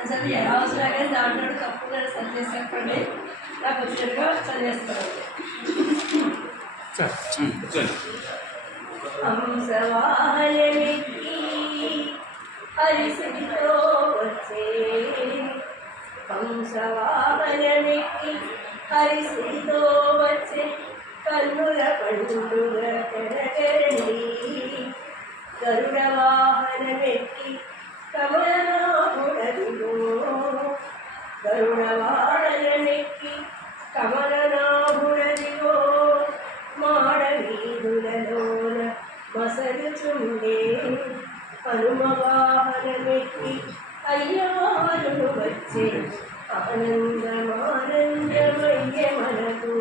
అసలు అవసరంగా దాంట్లో తప్పుగా చదివేసేప్పండి నాకు వచ్చినట్టుగా చదివేస్తాను. హంసవాహనమెక్కి హరిసిరితో వచ్చే, హంసవాహనమెక్కి హరిసిరితో వచ్చే కన్నుల పండుగ కనకరండి. గరుడ వాహనమెక్కి కమలనాభుడదిగో, గరుడ వాహనమెక్కి కమలనాభుడదిగో, మాడ వీధులలోన మసలుచుండే హనుమ వాహనమెక్కి అయ్యవారుడు వచ్చే, ఆనందమానందమయ్య మనకు,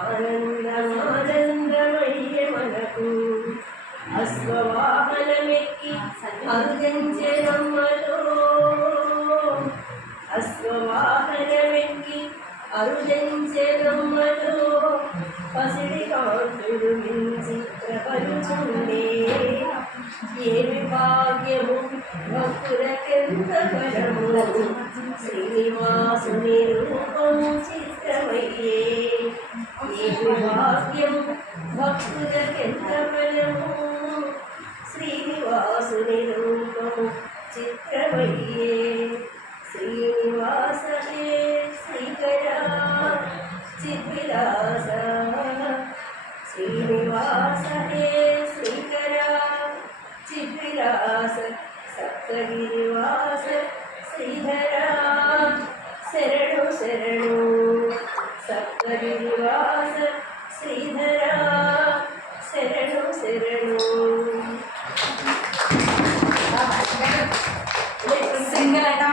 ఆనందమానందమయ్య మనకు. అశ్వవాహనమెక్కి అరుదించెరమ్మలో, అశ్వవాహనమెక్కి అరుదించెరమ్మలో, పసిడి కాంతుడు మించి ప్రపంచుండే. ఏమి భాగ్యము భక్తులకెంత బలము, శ్రీనివాసుని రూపం చిత్రమయ్యే. ఏమి భాగ్యం భక్తులకెంత బలము, శ్రీనివాసుని రూపము చిత్రమయ్యే. శ్రీనివాస హే శ్రీకర చిద్విలాస, శ్రీనివాస హే శ్రీకర చిద్విలాస, సప్తగిరివాస శ్రీధర శరణు శరణు, సప్తగిరివాస శ్రీధర శరణు శరణు.